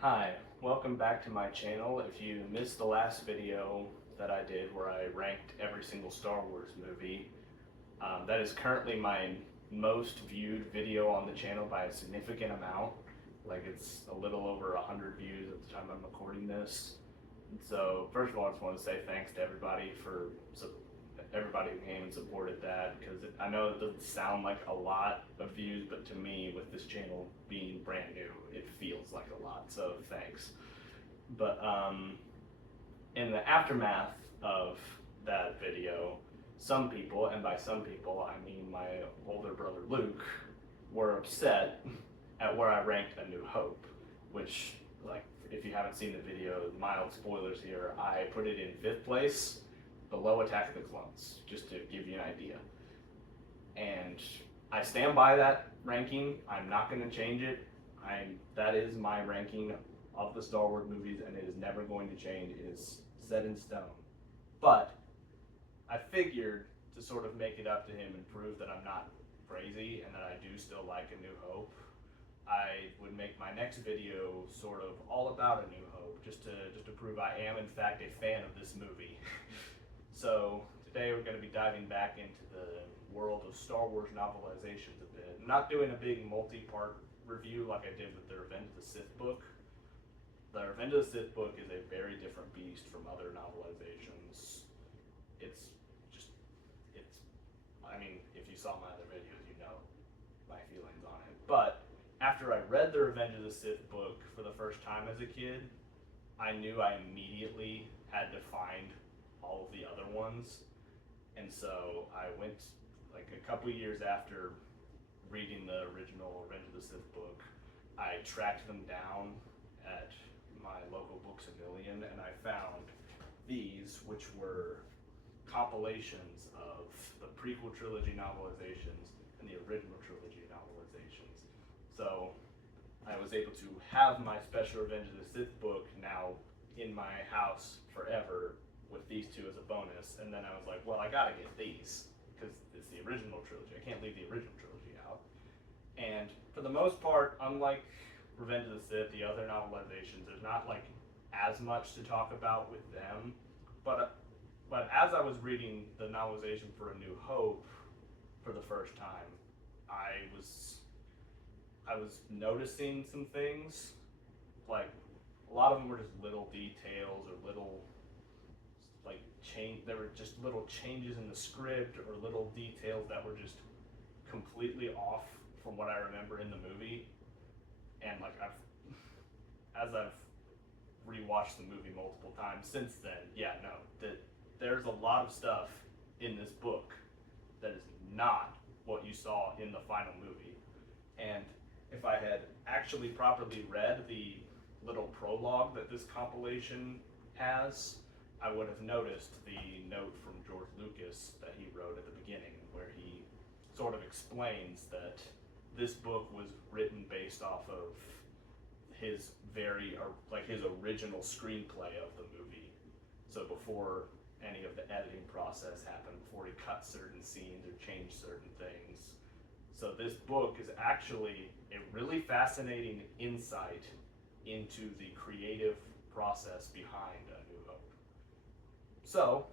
Hi, welcome back to my channel. If you missed the last video that I did where I ranked every single Star Wars movie, that is currently my most viewed video on the channel by a significant amount. Like it's a little over 100 views at the time I'm recording this. So first of all, I just want to say thanks to everybody for everybody who came and supported that, because I know it doesn't sound like a lot of views, but to me, with this channel being brand new, it feels like a lot. So thanks. But in the aftermath of that video, some people, and by some people I mean my older brother Luke, were upset at where I ranked A New Hope, which, like, if you haven't seen the video, mild spoilers here, I put it in 5th place, below Attack of the Clones, just to give you an idea. And I stand by that ranking. I'm not going to change it. That is my ranking of the Star Wars movies, and it is never going to change. It is set in stone. But I figured to sort of make it up to him and prove that I'm not crazy and that I do still like A New Hope, I would make my next video sort of all about A New Hope, just to prove I am in fact a fan of this movie. So today we're going to be diving back into the world of Star Wars novelizations a bit. I'm not doing a big multi-part review like I did with the Revenge of the Sith book. The Revenge of the Sith book is a very different beast from other novelizations. I mean, if you saw my other videos, you know my feelings on it. But after I read the Revenge of the Sith book for the first time as a kid, I knew I immediately had to find all of the other ones. And so I went, like, a couple years after reading the original Revenge of the Sith book, I tracked them down at my local Books A Million, and I found these, which were compilations of the prequel trilogy novelizations and the original trilogy novelizations. So I was able to have my special Revenge of the Sith book now in my house forever with these two as a bonus. And then I was like, well, I gotta get these because it's the original trilogy. I can't leave the original trilogy out. And for the most part, unlike Revenge of the Sith, the other novelizations, there's not like as much to talk about with them. But as I was reading the novelization for A New Hope for the first time, I was noticing some things. Like, a lot of them were just little details or little, like, there were just little changes in the script or little details that were just completely off from what I remember in the movie. And like, as I've rewatched the movie multiple times since then, there's a lot of stuff in this book that is not what you saw in the final movie. And if I had actually properly read the little prologue that this compilation has, I would have noticed the note from George Lucas that he wrote at the beginning, where he sort of explains that this book was written based off of his his original screenplay of the movie. So before any of the editing process happened, before he cut certain scenes or changed certain things. So this book is actually a really fascinating insight into the creative process behind A New Hope. So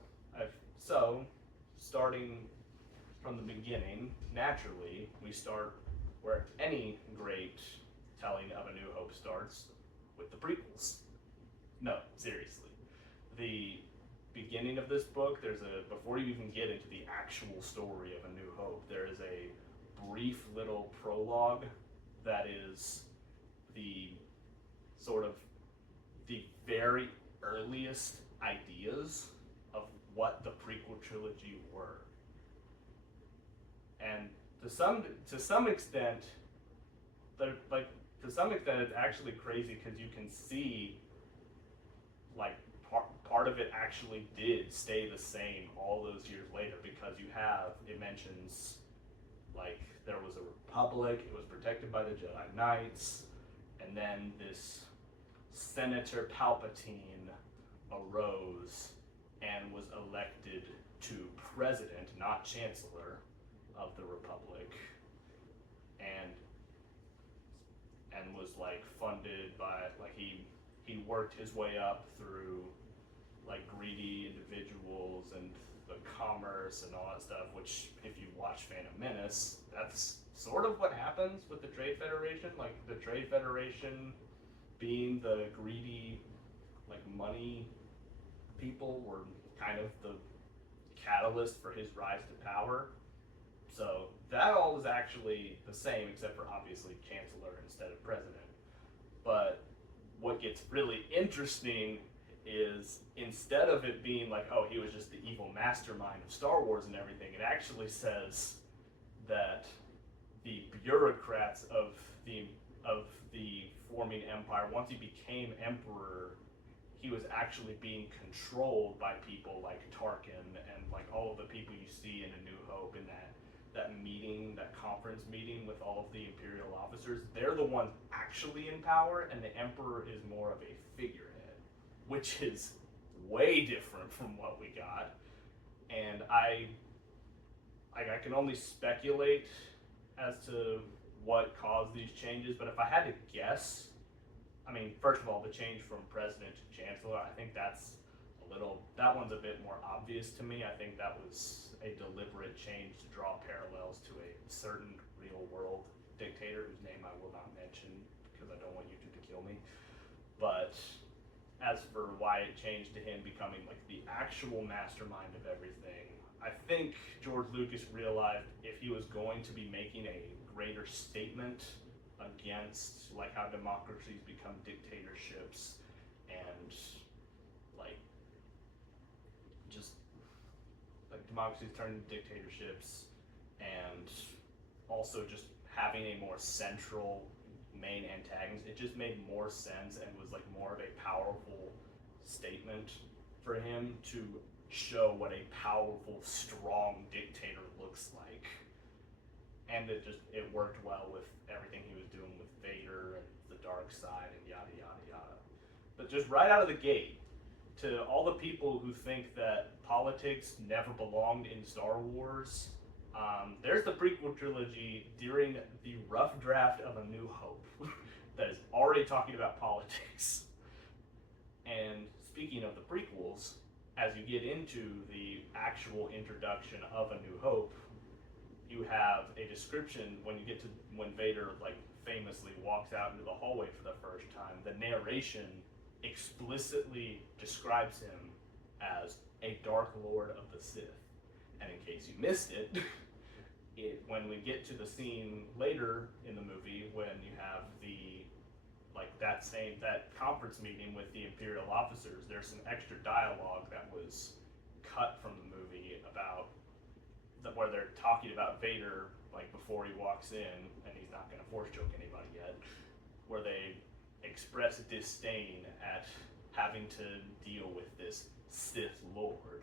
starting from the beginning, naturally, we start where any great telling of A New Hope starts, with the prequels. No, seriously. The beginning of this book, before you even get into the actual story of A New Hope, there is a brief little prologue that is the very earliest ideas of what the prequel trilogy were. And to some extent, it's actually crazy, because you can see, like, part of it actually did stay the same all those years later, because it mentions, like, there was a republic, it was protected by the Jedi Knights, and then this Senator Palpatine arose and was elected to president, not chancellor, of the republic, and was, like, funded by, like, he he worked his way up through like greedy individuals and the commerce and all that stuff, which if you watch Phantom Menace, that's sort of what happens with the Trade Federation. Like the Trade Federation being the greedy, like money people were kind of the catalyst for his rise to power. So that all is actually the same, except for obviously chancellor instead of president. But what gets really interesting is instead of it being like, oh, he was just the evil mastermind of Star Wars and everything, it actually says that the bureaucrats of the forming empire, once he became emperor, he was actually being controlled by people like Tarkin and like all of the people you see in A New Hope in that meeting, that conference meeting with all of the Imperial officers. They're the ones actually in power, and the Emperor is more of a figurehead, which is way different from what we got. And I can only speculate as to what caused these changes, but if I had to guess, I mean, first of all, the change from president to chancellor, I think that one's a bit more obvious to me. I think that was a deliberate change to draw parallels to a certain real world dictator whose name I will not mention because I don't want YouTube to kill me. But as for why it changed to him becoming like the actual mastermind of everything, I think George Lucas realized if he was going to be making a greater statement against like how democracies become dictatorships and like just like democracies turn into dictatorships, and also just having a more central main antagonist, it just made more sense and was like more of a powerful statement for him to show what a powerful, strong dictator looks like. And it worked well with everything he was doing with Vader and the dark side and yada yada yada. But just right out of the gate, to all the people who think that politics never belonged in Star Wars, there's the prequel trilogy during the rough draft of A New Hope that is already talking about politics. And speaking of the prequels, as you get into the actual introduction of A New Hope, you have a description when you get to when Vader like famously walks out into the hallway for the first time. The narration explicitly describes him as a Dark Lord of the Sith. And in case you missed it, when we get to the scene later in the movie when you have that conference meeting with the Imperial officers, there's some extra dialogue that was cut from the movie about where they're talking about Vader like before he walks in, and he's not going to force choke anybody yet, where they express disdain at having to deal with this Sith Lord.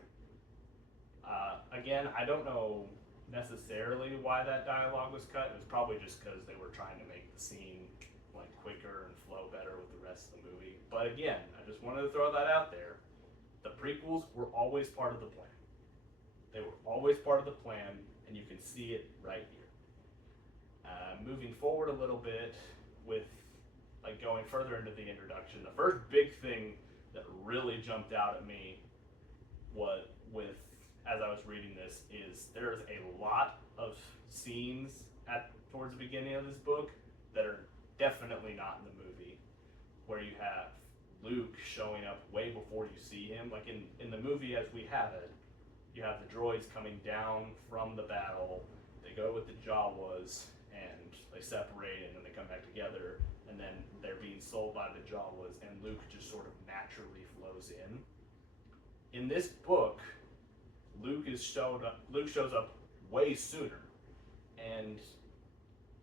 Again, I don't know necessarily why that dialogue was cut. It was probably just because they were trying to make the scene like quicker and flow better with the rest of the movie. But again, I just wanted to throw that out there. The prequels were always part of the plan. They were always part of the plan, and you can see it right here. Moving forward a little bit with like going further into the introduction, the first big thing that really jumped out at me as I was reading this is there's a lot of scenes towards the beginning of this book that are definitely not in the movie, where you have Luke showing up way before you see him. Like in the movie as we have it, you have the droids coming down from the battle, they go with the Jawas, and they separate, and then they come back together, and then they're being sold by the Jawas, and Luke just sort of naturally flows in. In this book, Luke shows up way sooner, and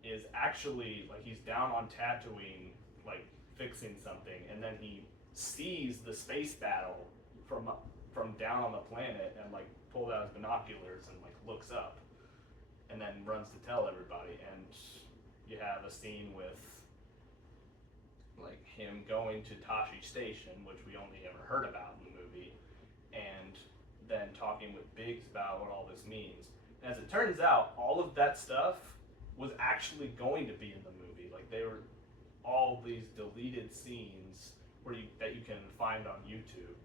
is actually, like, he's down on Tatooine, like, fixing something, and then he sees the space battle from down on the planet, and, like, pulls out his binoculars and, like, looks up, and then runs to tell everybody. And you have a scene with, like, him going to Tashi Station, which we only ever heard about in the movie, and then talking with Biggs about what all this means. And as it turns out, all of that stuff was actually going to be in the movie. Like, they were all these deleted scenes where find on YouTube,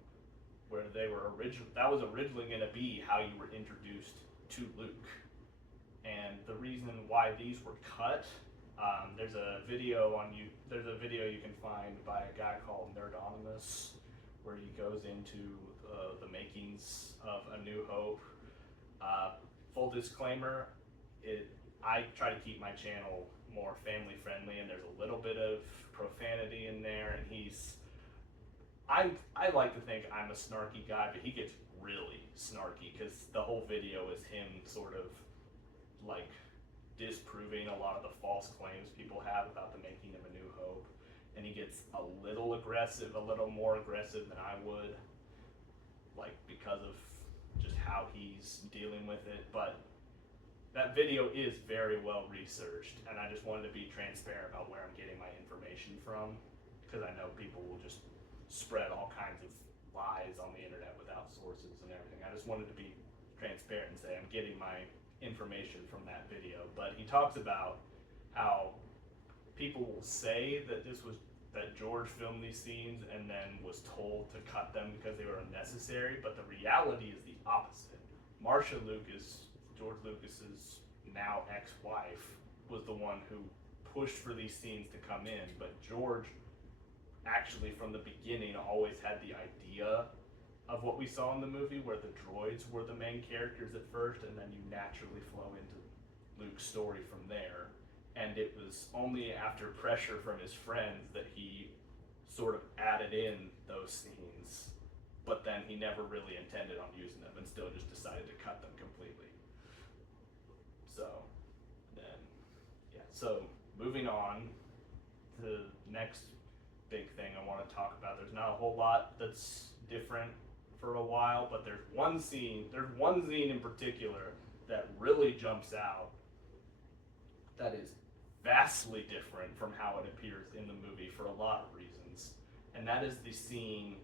where that was originally going to be how you were introduced to Luke. And the reason why these were cut, there's a video you can find by a guy called Nerdonymous, where he goes into the makings of A New Hope. Full disclaimer, I try to keep my channel more family friendly, and there's a little bit of profanity in there, and I like to think I'm a snarky guy, but he gets really snarky because the whole video is him sort of like disproving a lot of the false claims people have about the making of A New Hope, and he gets a little aggressive, a little more aggressive than I would, like because of just how he's dealing with it. But that video is very well researched, and I just wanted to be transparent about where I'm getting my information from, because I know people will just spread all kinds of lies on the internet without sources and everything. I just wanted to be transparent and say I'm getting my information from that video. But he talks about how people will say that George filmed these scenes and then was told to cut them because they were unnecessary, but the reality is the opposite. Marcia Lucas, George Lucas's now ex-wife, was the one who pushed for these scenes to come in, but George actually from the beginning always had the idea of what we saw in the movie, where the droids were the main characters at first, and then you naturally flow into Luke's story from there. And it was only after pressure from his friends that he sort of added in those scenes, but then he never really intended on using them and still just decided to cut them completely. So then, yeah, so moving on to the next big thing I want to talk about. There's not a whole lot that's different for a while, but there's one scene in particular that really jumps out that is vastly different from how it appears in the movie for a lot of reasons. And that is the scene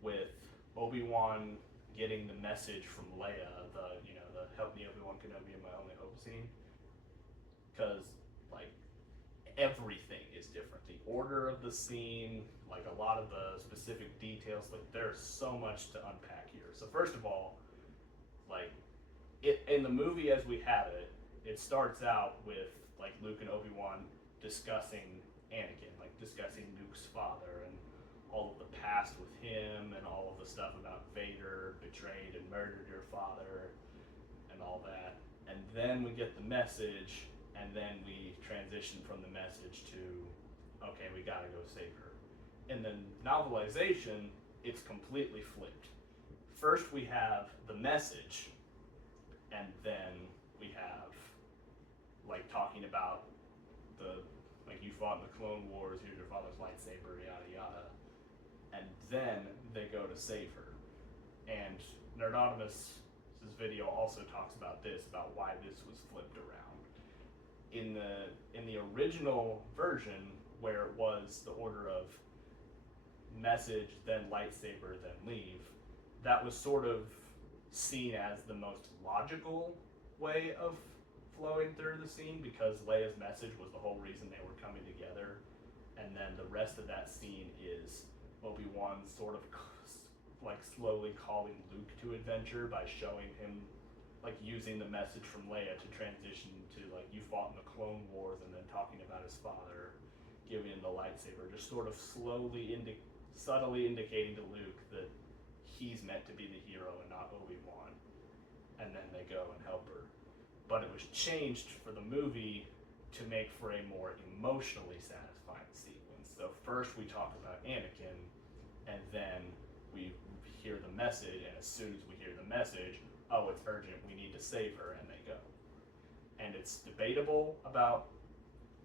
with Obi-Wan getting the message from Leia, the help me Obi-Wan Kenobi in my only hope scene. Because like everything is different. The order of the scene, like a lot of the specific details, like there's so much to unpack here. So first of all, like in the movie as we have it, it starts out with like Luke and Obi-Wan discussing Anakin, like discussing Luke's father and all of the past with him and all of the stuff about Vader betrayed and murdered your father and all that. And then we get the message, and then we transition from the message to, okay, we gotta go save her. In the novelization, it's completely flipped. First we have the message, and then we have like talking about like you fought in the Clone Wars, here's your father's lightsaber, yada yada. And then they go to save her. And Nerdonymous' video also talks about this, about why this was flipped around. In the original version, where it was the order of message, then lightsaber, then leave, that was sort of seen as the most logical way of flowing through the scene, because Leia's message was the whole reason they were coming together, and then the rest of that scene is Obi-Wan sort of like slowly calling Luke to adventure by showing him like using the message from Leia to transition to like you fought in the Clone Wars, and then talking about his father, giving him the lightsaber, just sort of slowly subtly indicating to Luke that he's meant to be the hero and not Obi-Wan. And then they go and help her. But it was changed for the movie to make for a more emotionally satisfying sequence. So first we talk about Anakin, and then we hear the message, and as soon as we hear the message, oh, it's urgent, we need to save her, and they go. And it's debatable about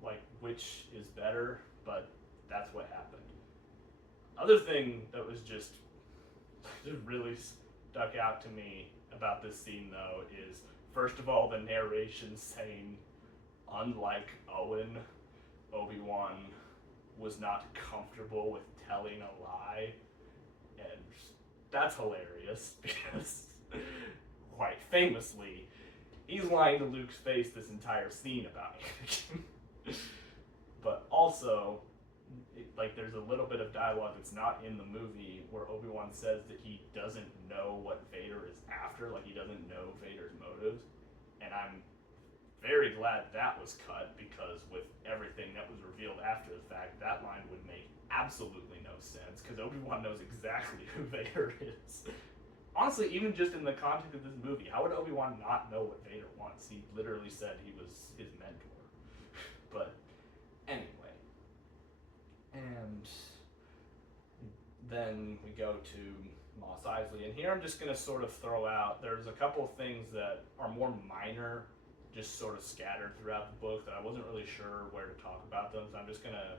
like which is better, but that's what happened. Other thing that was just really stuck out to me about this scene though is, first of all, the narration saying, unlike Owen, Obi-Wan was not comfortable with telling a lie. And that's hilarious because quite famously, he's lying to Luke's face this entire scene about Anakin. But also, like there's a little bit of dialogue that's not in the movie where Obi-Wan says that he doesn't know what Vader is after, like he doesn't know Vader's motives, and I'm very glad that was cut, because with everything that was revealed after the fact, that line would make absolutely no sense, because Obi-Wan knows exactly who Vader is. Honestly, even just in the context of this movie, how would Obi-Wan not know what Vader wants? He literally said he was his mentor. But anyway, and then we go to Mos Eisley, and here I'm just going to sort of throw out, there's a couple of things that are more minor, just sort of scattered throughout the book, that I wasn't really sure where to talk about them, so I'm just going to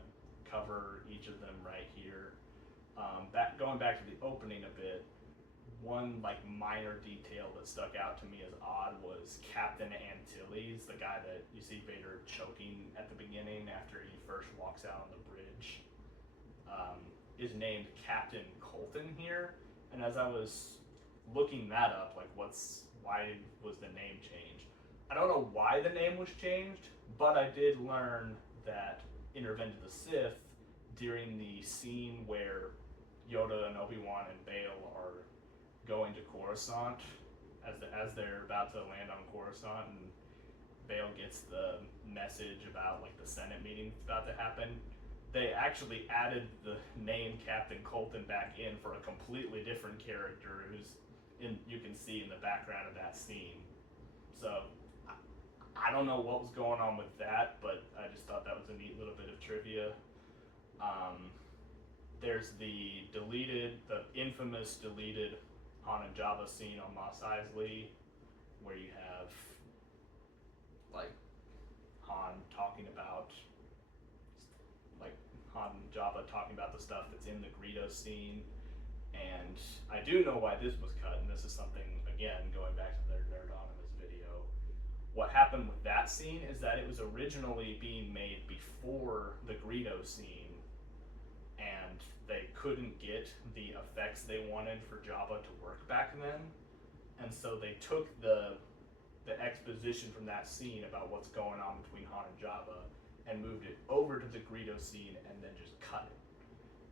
cover each of them right here. Going back to the opening a bit, one like minor detail that stuck out to me as odd was Captain Antilles, the guy that you see Vader choking at the beginning after he first walks out on the bridge, is named Captain Colton here. And as I was looking that up, like why was the name changed? I don't know why the name was changed, but I did learn that in Revenge of the Sith, during the scene where Yoda and Obi-Wan and Bail are going to Coruscant, as they're about to land on Coruscant, and Bail gets the message about like the Senate meeting about to happen, they actually added the name Captain Colton back in for a completely different character you can see in the background of that scene. So I don't know what was going on with that, but I just thought that was a neat little bit of trivia. There's the infamous deleted Han and Jabba scene on Mos Eisley, where you have like Han and Jabba talking about the stuff that's in the Greedo scene. And I do know why this was cut, and this is something, again, going back to their Nerdonymous video. What happened with that scene is that it was originally being made before the Greedo scene, and they couldn't get the effects they wanted for Jabba to work back then, and so they took the exposition from that scene about what's going on between Han and Jabba and moved it over to the Greedo scene and then just cut it.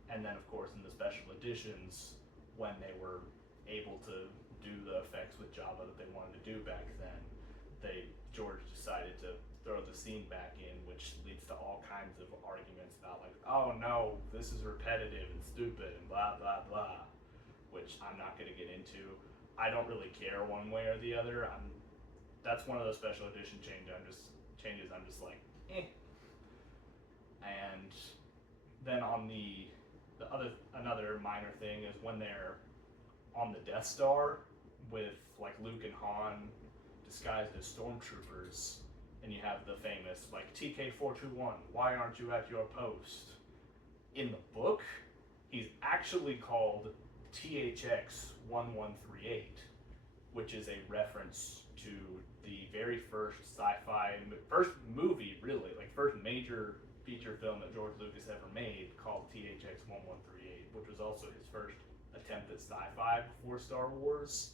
And then, of course, in the special editions, when they were able to do the effects with Jabba that they wanted to do back then, George decided to throw the scene back in, which leads to all kinds of arguments about like, oh no, this is repetitive and stupid and blah blah blah, which I'm not going to get into. I don't really care one way or the other. That's one of those special edition changes. I'm just like, eh. And then on another minor thing is when they're on the Death Star with like Luke and Han disguised as stormtroopers, and you have the famous like TK421, why aren't you at your post? In the book, he's actually called THX1138, which is a reference to the very first first movie really, like first major feature film that George Lucas ever made, called THX1138, which was also his first attempt at sci-fi before Star Wars.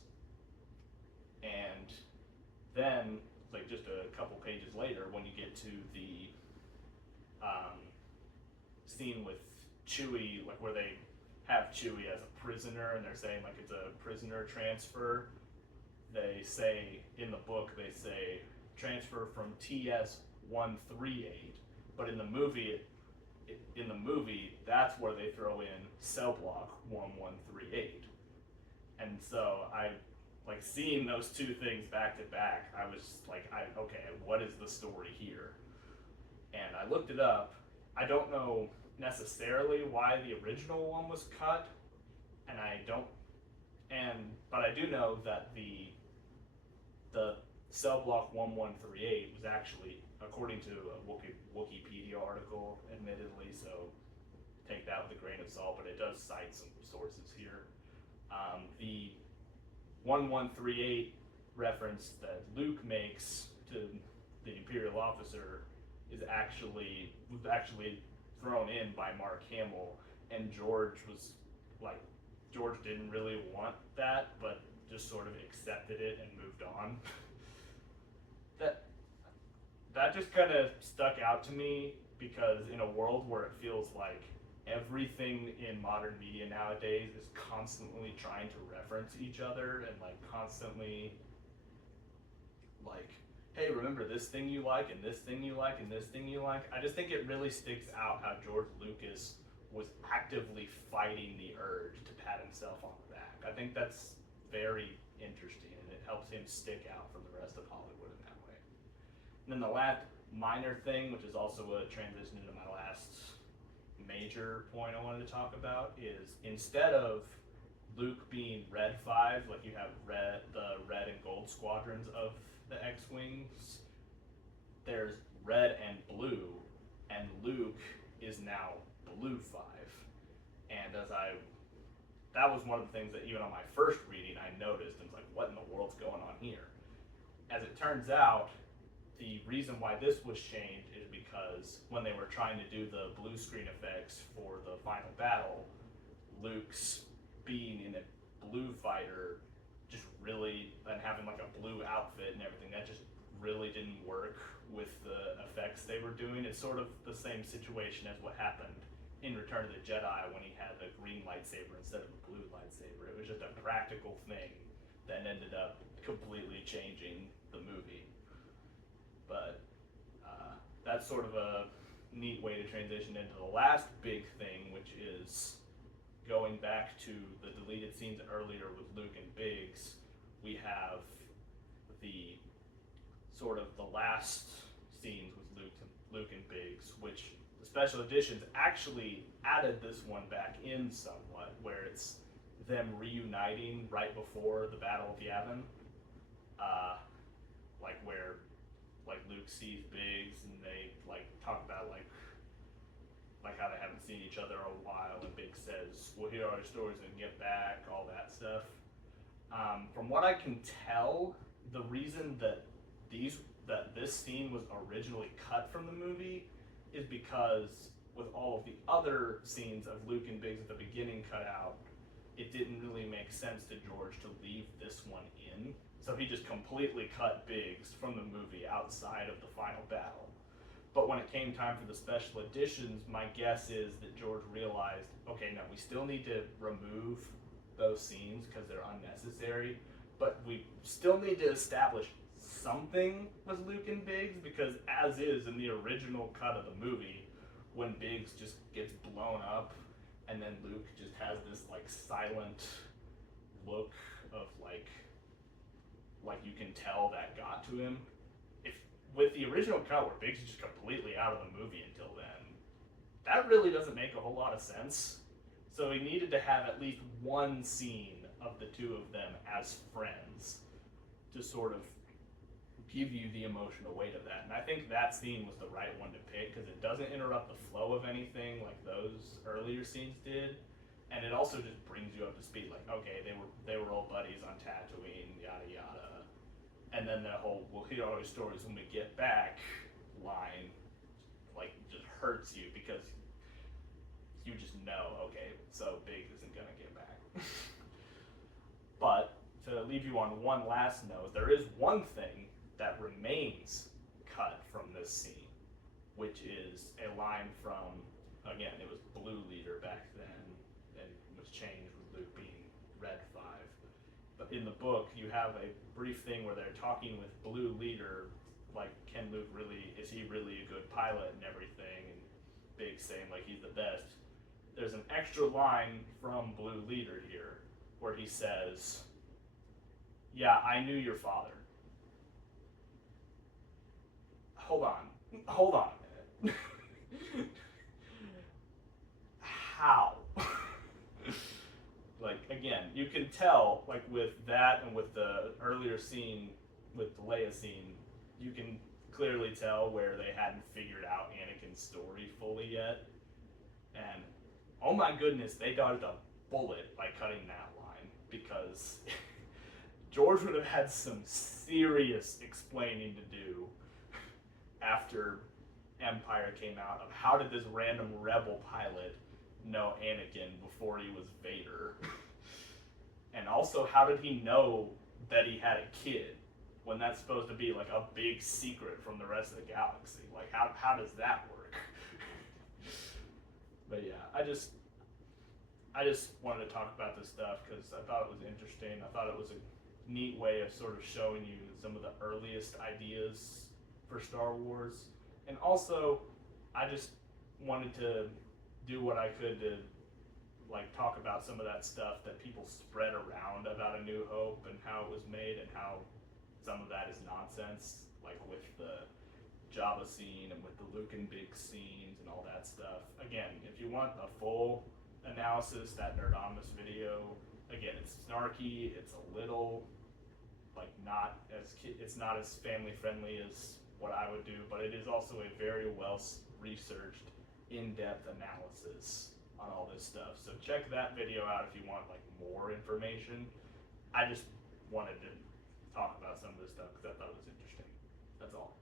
And then, like just a couple pages later, when you get to the scene with Chewie, like where they have Chewie as a prisoner and they're saying like it's a prisoner transfer, they say in the book, they say transfer from TS138, but in the movie, that's where they throw in cell block 1138. And so I, like seeing those two things back to back, I was like, okay, what is the story here? And I looked it up. I don't know necessarily why the original one was cut, but I do know that the cell block 1138 was actually, according to a Wikipedia article, admittedly, so take that with a grain of salt, but it does cite some sources here. The 1138 reference that Luke makes to the Imperial officer was actually thrown in by Mark Hamill, and George didn't really want that, but just sort of accepted it and moved on. That just kind of stuck out to me because in a world where it feels like everything in modern media nowadays is constantly trying to reference each other and like constantly like, hey, remember this thing you like and this thing you like and this thing you like. I just think it really sticks out how George Lucas was actively fighting the urge to pat himself on the back. I think that's very interesting, and it helps him stick out from the rest of Hollywood in that way. And then the last minor thing, which is also a transition into my last major point I wanted to talk about, is instead of Luke being Red 5, like you have the red and gold squadrons of the X-Wings, there's red and blue, and Luke is now Blue 5. And that was one of the things that even on my first reading I noticed, and was like, what in the world's going on here? As it turns out, the reason why this was changed is because when they were trying to do the blue screen effects for the final battle, Luke's being in a blue fighter just really, and having like a blue outfit and everything, that just really didn't work with the effects they were doing. It's sort of the same situation as what happened in Return of the Jedi when he had the green lightsaber instead of the blue lightsaber. It was just a practical thing that ended up completely changing the movie. But that's sort of a neat way to transition into the last big thing, which is going back to the deleted scenes earlier with Luke and Biggs. We have the sort of the last scenes with Luke and Biggs, which the special editions actually added this one back in somewhat, where it's them reuniting right before the Battle of Yavin, like where like Luke sees Biggs and they like talk about like how they haven't seen each other in a while, and Biggs says, "We'll hear our stories and get back," all that stuff. From what I can tell, the reason that this scene was originally cut from the movie is because with all of the other scenes of Luke and Biggs at the beginning cut out, it didn't really make sense to George to leave this one in. So he just completely cut Biggs from the movie outside of the final battle. But when it came time for the special editions, my guess is that George realized, okay, no, we still need to remove those scenes because they're unnecessary, but we still need to establish something with Luke and Biggs, because as is in the original cut of the movie, when Biggs just gets blown up and then Luke just has this like silent look of like you can tell that got to him. If with the original cut where Biggs is just completely out of the movie until then, that really doesn't make a whole lot of sense. So he needed to have at least one scene of the two of them as friends to sort of give you the emotional weight of that. And I think that scene was the right one to pick because it doesn't interrupt the flow of anything like those earlier scenes did. And it also just brings you up to speed, like, okay, they were old buddies on Tatooine, yada yada. And then that whole "we'll hear all your stories when we get back" line, like, just hurts you because you just know, okay, so Biggs isn't gonna get back. But to leave you on one last note, there is one thing that remains cut from this scene, which is a line from, again, it was Blue Leader back then, and was changed with Luke being Red 5. But in the book, you have a brief thing where they're talking with Blue Leader, like, can Luke really, is he really a good pilot and everything, and Biggs saying, like, he's the best. There's an extra line from Blue Leader here, where he says, "Yeah, I knew your father." Hold on a minute. How? Like, again, you can tell, like, with that and with the earlier scene, with the Leia scene, you can clearly tell where they hadn't figured out Anakin's story fully yet. And, oh my goodness, they dodged a bullet by cutting that line, because George would have had some serious explaining to do after Empire came out of how did this random rebel pilot know Anakin before he was Vader? And also, how did he know that he had a kid when that's supposed to be like a big secret from the rest of the galaxy? Like, how does that work? But yeah, I just wanted to talk about this stuff because I thought it was interesting. I thought it was a neat way of sort of showing you some of the earliest ideas for Star Wars. And also, I just wanted to do what I could to like talk about some of that stuff that people spread around about A New Hope and how it was made and how some of that is nonsense, like with the Jabba scene and with the Luke and Big scenes and all that stuff. Again, if you want a full analysis, that Nerdonomous video, again, it's snarky, it's a little like it's not as family friendly as what I would do, but it is also a very well researched, in-depth analysis on all this stuff. So check that video out if you want like more information. I just wanted to talk about some of this stuff because I thought it was interesting. That's all.